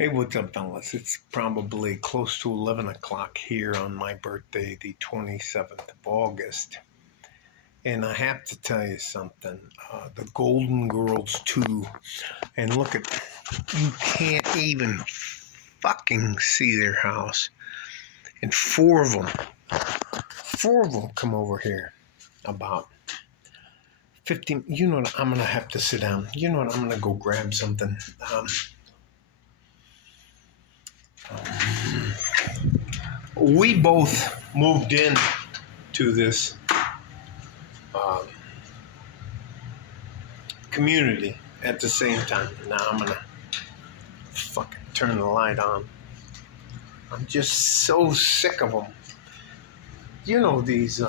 Hey, what's up, fellas? It's probably close to 11 o'clock here on my birthday, the 27th of August. And I have to tell you something. The Golden Girls 2, and look at, you can't even fucking see their house. And four of them come over here about 15. You know what? I'm going to have to sit down. You know what? I'm going to go grab something. We both moved in to this community at the same time. Now I'm gonna fucking turn the light on. I'm just so sick of them. You know these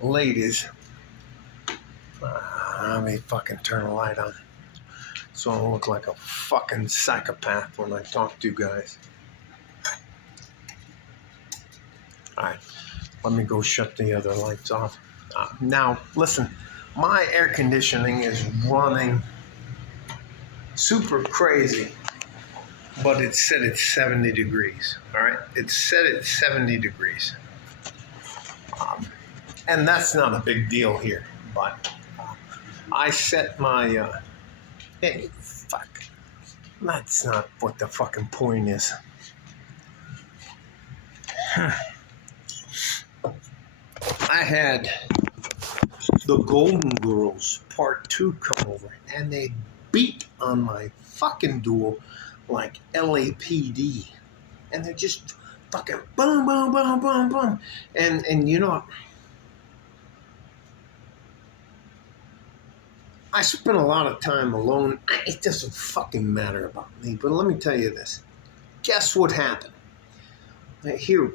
ladies. Let me fucking turn the light on so I don't look like a fucking psychopath when I talk to you guys. Alright, let me go shut the other lights off. Now, listen, my air conditioning is running super crazy, but it's set at 70 degrees. All right, it's set at 70 degrees, and that's not a big deal here. But I set my hey, fuck. That's not what the fucking point is. I had the Golden Girls Part 2 come over, and they beat on my fucking door like LAPD. And they're just fucking boom, boom, boom, boom, boom. And you know, I spend a lot of time alone. It doesn't fucking matter about me, but let me tell you this. Guess what happened? Here,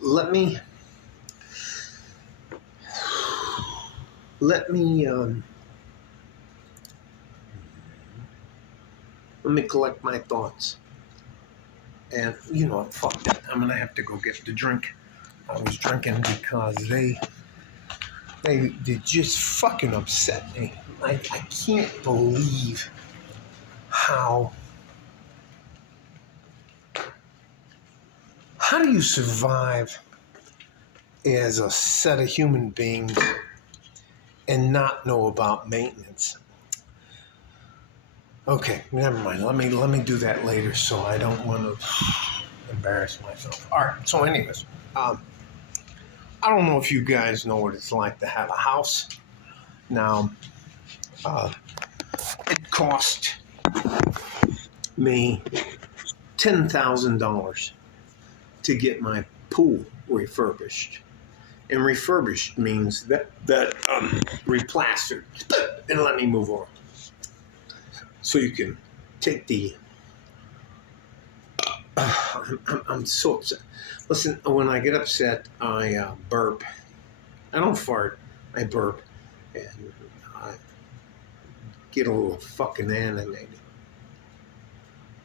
let me collect my thoughts. And you know, fuck that. I'm gonna have to go get the drink. I was drinking because they just fucking upset me. I can't believe how do you survive as a set of human beings and not know about maintenance? Okay, never mind. Let me do that later, so I don't want to embarrass myself. All right. So, anyways, I don't know if you guys know what it's like to have a house. Now, it cost me $10,000 to get my pool refurbished. And refurbished means that replastered. And let me move on. So you can take the... I'm so upset. Listen, when I get upset, I burp. I don't fart. I burp. And I get a little fucking animated.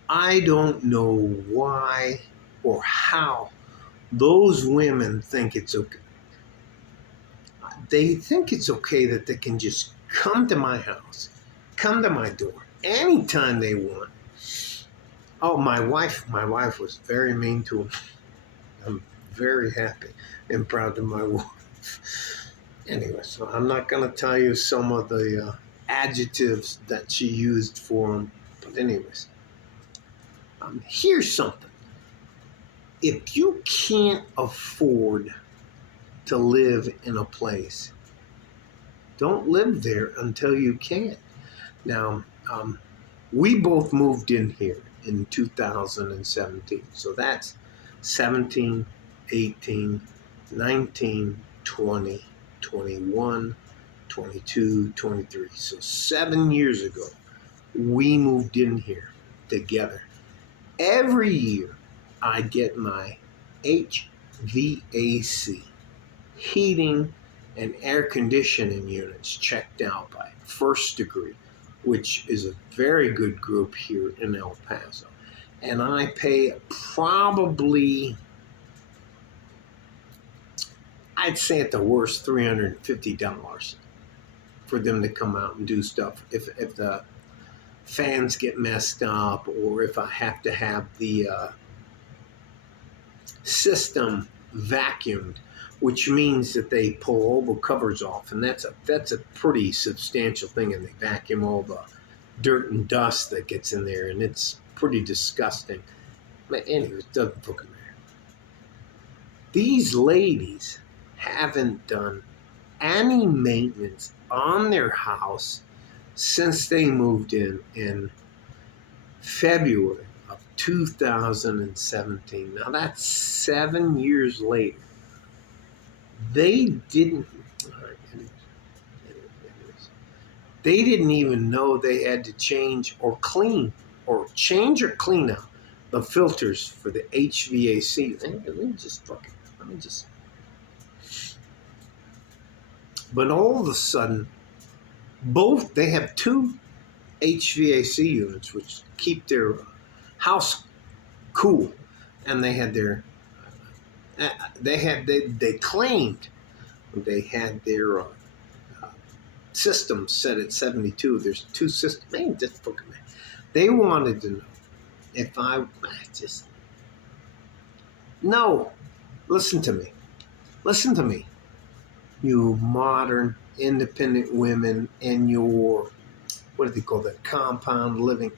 I don't know why or how those women think it's okay. They think it's okay that they can just come to my house, come to my door anytime they want. Oh, my wife was very mean to him. I'm very happy and proud of my wife. Anyway, so I'm not going to tell you some of the adjectives that she used for him. But anyways, here's something. If you can't afford to live in a place, don't live there until you can. Now, we both moved in here in 2017. So that's 17, 18, 19, 20, 21, 22, 23. So 7 years ago, we moved in here together. Every year, I get my HVAC, heating and air conditioning units, checked out by First Degree, which is a very good group here in El Paso. And I pay probably, I'd say at the worst, $350 for them to come out and do stuff. If the fans get messed up, or if I have to have the system vacuumed, which means that they pull all the covers off, and that's a pretty substantial thing, and they vacuum all the dirt and dust that gets in there, and it's pretty disgusting. But anyway, it doesn't fucking matter. These ladies haven't done any maintenance on their house since they moved in February of 2017. Now that's 7 years later. They didn't. They didn't even know they had to change or clean or change or clean out the filters for the HVAC. Let me just. But all of a sudden, they have two HVAC units which keep their house cool, and they had they claimed they had their system set at 72. There's two systems. Man, just fucking man. They wanted to know if I just no. Listen to me. Listen to me. You modern independent women and your, what do they call that, compound living.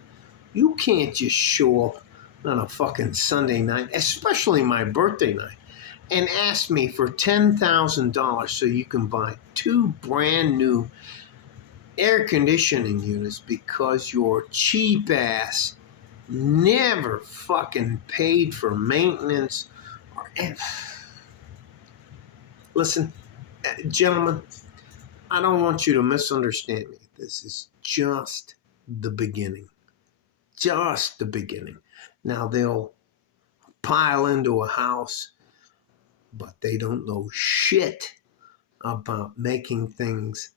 You can't just show up on a fucking Sunday night, especially my birthday night, and ask me for $10,000 so you can buy two brand new air conditioning units because your cheap ass never fucking paid for maintenance. Listen, gentlemen, I don't want you to misunderstand me. This is just the beginning. Just the beginning. Now they'll pile into a house, but they don't know shit about making things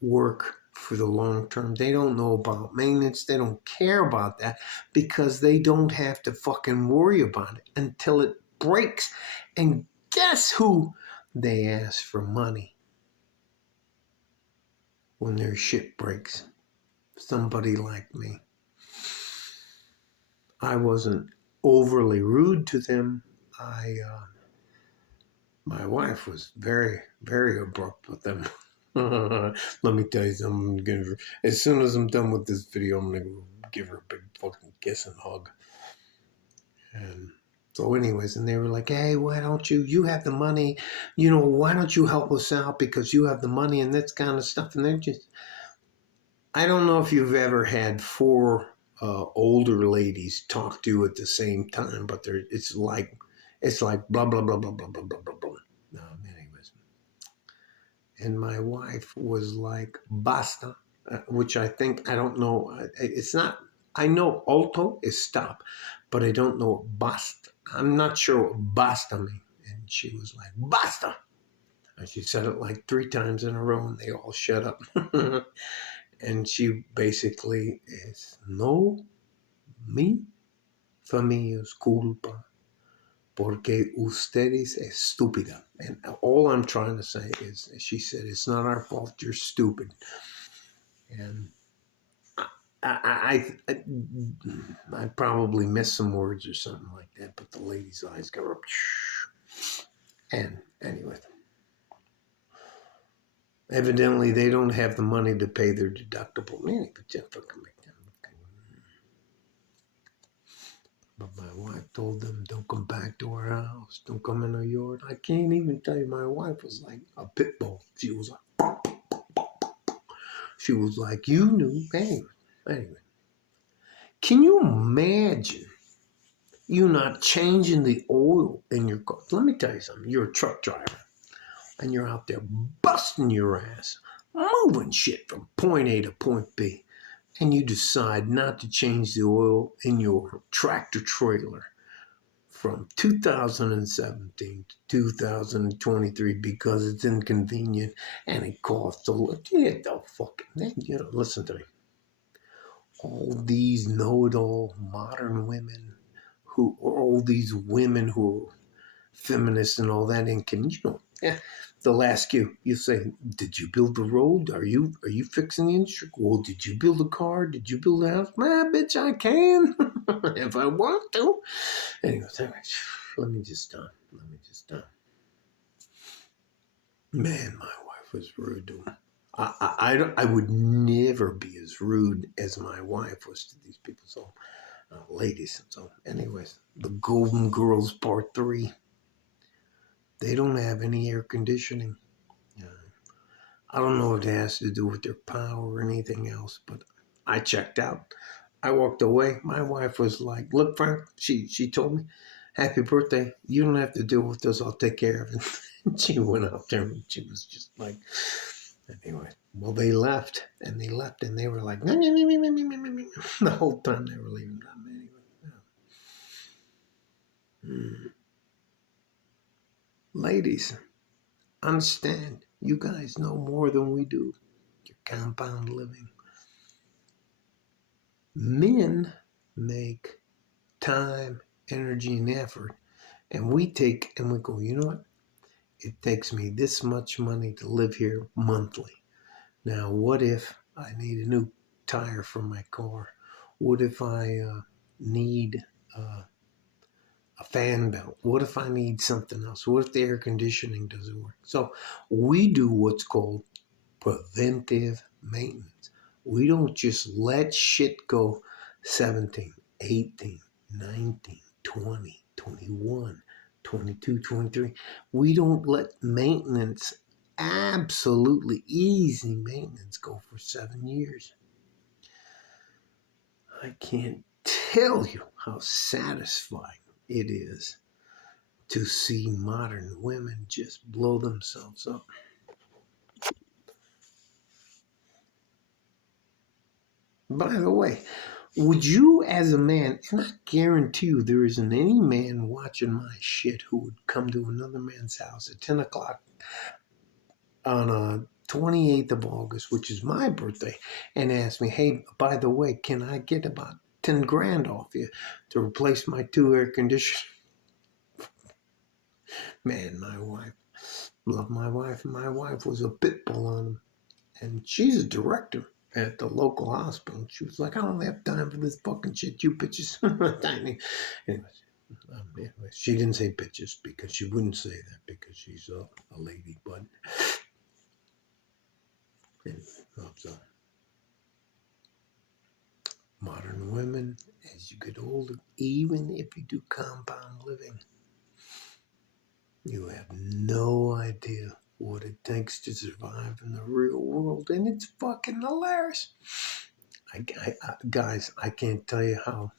work for the long term. They don't know about maintenance. They don't care about that because they don't have to fucking worry about it until it breaks. And guess who they ask for money when their shit breaks? Somebody like me. I wasn't overly rude to them. My wife was very, very abrupt with them. Let me tell you something. As soon as I'm done with this video, I'm going to give her a big fucking kiss and hug. And so anyways, and they were like, hey, why don't you have the money, why don't you help us out because you have the money and that kind of stuff. And they're just, I don't know if you've ever had four older ladies talk to you at the same time, but it's like blah, blah, blah, blah, blah, blah, blah, blah, blah. No, anyways. And my wife was like, basta, which I don't know. It's not, I know alto is stop, but I don't know basta. I'm not sure what basta means. And she was like, basta. And she said it like 3 times in a row and they all shut up. And she basically is, no, mi familia es culpa porque ustedes es estúpida. And all I'm trying to say is, she said, it's not our fault, you're stupid. And I probably missed some words or something like that, but the lady's eyes go up. And anyway, evidently they don't have the money to pay their deductible. Man, but just fucking make them. But my wife told them, don't come back to our house. Don't come in our yard. I can't even tell you, my wife was like a pit bull. She was like, you knew. Anyway. Can you imagine you not changing the oil in your car? Let me tell you something. You're a truck driver, and you're out there busting your ass, moving shit from point A to point B, and you decide not to change the oil in your tractor trailer from 2017 to 2023 because it's inconvenient and it costs a lot. Get the fucking, listen to me. All these know-it-all modern women all these women who are feminists and all that, and they'll ask you. You say, "Did you build the road? Are you fixing the industry? Well, did you build a car? Did you build a house? Man, bitch, I can if I want to." Anyways, let me just stop. Man, my wife was rude to him. I would never be as rude as my wife was to these people. So, ladies. So, anyways, the Golden Girls Part 3. They don't have any air conditioning. Uh, I don't know if it has to do with their power or anything else, but I checked out. I walked away. My wife was like, "Look, Frank," she told me, "Happy birthday. You don't have to deal with this. I'll take care of it." And she went out there and she was just like, anyway. Well, they left and they were like, the whole time they were leaving. Anyway. Yeah. Ladies, understand, you guys know more than we do. Your compound living. Men make time, energy, and effort, and we take and we go, you know what? It takes me this much money to live here monthly. Now, what if I need a new tire for my car? What if I need a fan belt? What if I need something else? What if the air conditioning doesn't work? So we do what's called preventive maintenance. We don't just let shit go 17, 18, 19, 20, 21, 22, 23. We don't let maintenance, absolutely easy maintenance, go for 7 years. I can't tell you how satisfying it is to see modern women just blow themselves up. By the way, would you, as a man, and I guarantee you there isn't any man watching my shit who would come to another man's house at 10 o'clock on a 28th of August, which is my birthday, and ask me, "Hey, by the way, can I get about 10 grand off you to replace my 2 air conditioners?" Man, my wife, love my wife. My wife was a pit bull on him, and she's a director at the local hospital. She was like, "I don't have time for this fucking shit, you bitches." Anyways, she didn't say bitches because she wouldn't say that because she's a lady, but so modern women, as you get older, even if you do compound living, you have no idea what it takes to survive in the real world, and it's fucking hilarious. Guys, I can't tell you how.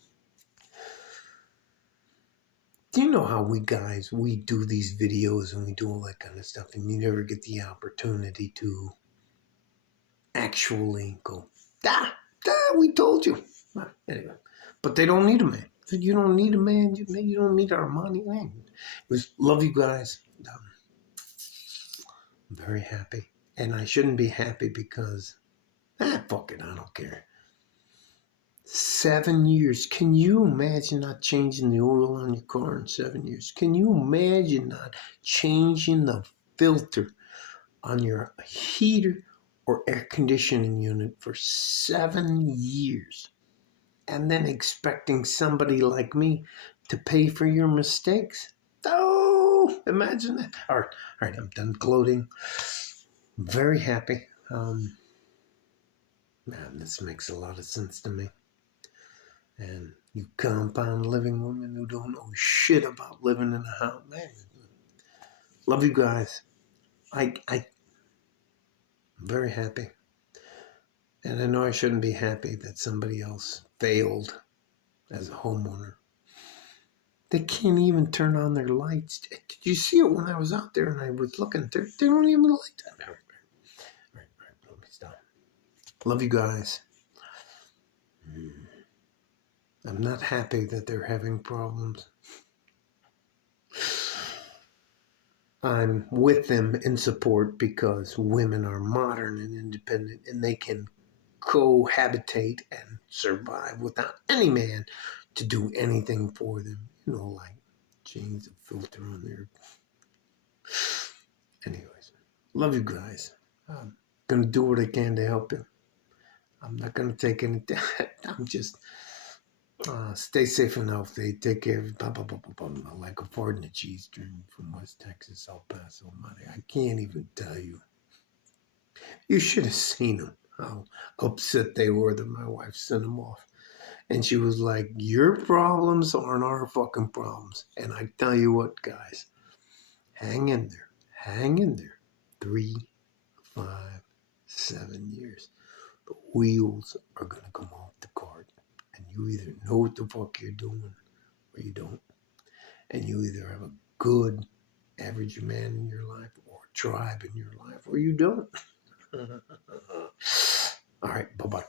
Do you know how we guys, we do these videos and we do all that kind of stuff, and you never get the opportunity to actually go, we told you. Anyway, but they don't need a man. You don't need a man. You don't need our money. Man, love you guys. I'm very happy, and I shouldn't be happy because fuck it, I don't care. 7 years. Can you imagine not changing the oil on your car in 7 years? Can you imagine not changing the filter on your heater or air conditioning unit for 7 years? And then expecting somebody like me to pay for your mistakes? Oh, imagine that. All right, I'm done gloating. I'm very happy. Man, this makes a lot of sense to me. And you compound living women who don't know shit about living in a house, man. Love you guys. I'm very happy. And I know I shouldn't be happy that somebody else failed as a homeowner. They can't even turn on their lights. Did you see it when I was out there and I was looking? They don't even light that. All right, let me stop. Love you guys. I'm not happy that they're having problems. I'm with them in support because women are modern and independent and they can cohabitate and survive without any man to do anything for them. Like change the filter on there. Anyways. Love you guys. I'm gonna do what I can to help you. I'm not gonna take anything. I'm just stay safe and healthy. Take care of you. Blah, blah, blah, blah, blah. Like a fart in a cheese string from West Texas, El Paso, money. I can't even tell you. You should have seen them. How upset they were that my wife sent them off. And she was like, "Your problems aren't our fucking problems." And I tell you what, guys, hang in there. Hang in there. 3, 5, 7 years. The wheels are going to come off the cart. And you either know what the fuck you're doing or you don't. And you either have a good average man in your life or a tribe in your life or you don't. All right. Bye bye.